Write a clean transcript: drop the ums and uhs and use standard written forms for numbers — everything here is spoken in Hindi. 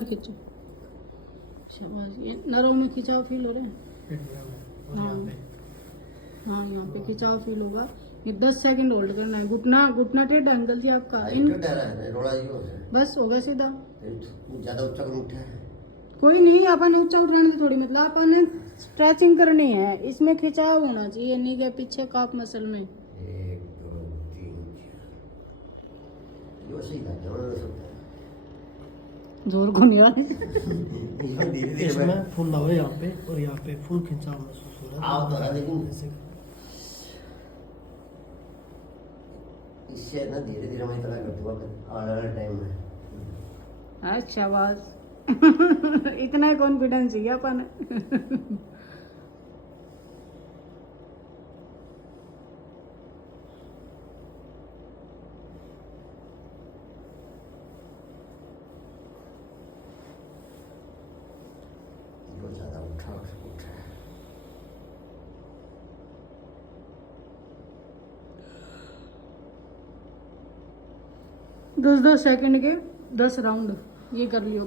खींचो, शाबाश। ये नरों में खिंचाव फील हो रहा है। हाँ हाँ, यहाँ पे खिंचाव फील होगा। ये 10 सेकंड होल्ड करना है। घुटना घुटना टेढ़ा है अंकल जी आपका। बस हो गया सीधा। ज्यादा ऊंचा उठा है, कोई नहीं, अपन ऊंचा उठाने से थोड़ी मतलब अपन स्ट्रेचिंग करनी है। इसमें खिंचाव होना चाहिए नी के पीछे काफ मसल में। 1 2 3 4 सही था, जोर से सकता है। जोर को नहीं आ धीरे धीरे इसमें फुल लगा यहाँ पे और यहाँ पे फुल खिंचाव महसूस हो रहा है। आओ तो है, लेकिन ऐसे इससे ना धीरे धीरे मैं इतना कर दूंगा आने वाले टाइम में। अच्छा बस इतना कॉन्फिडेंस चाहिए अपन। जो ज्यादा उठा है 10-10 सेकंड के 10 राउंड ये कर लियो।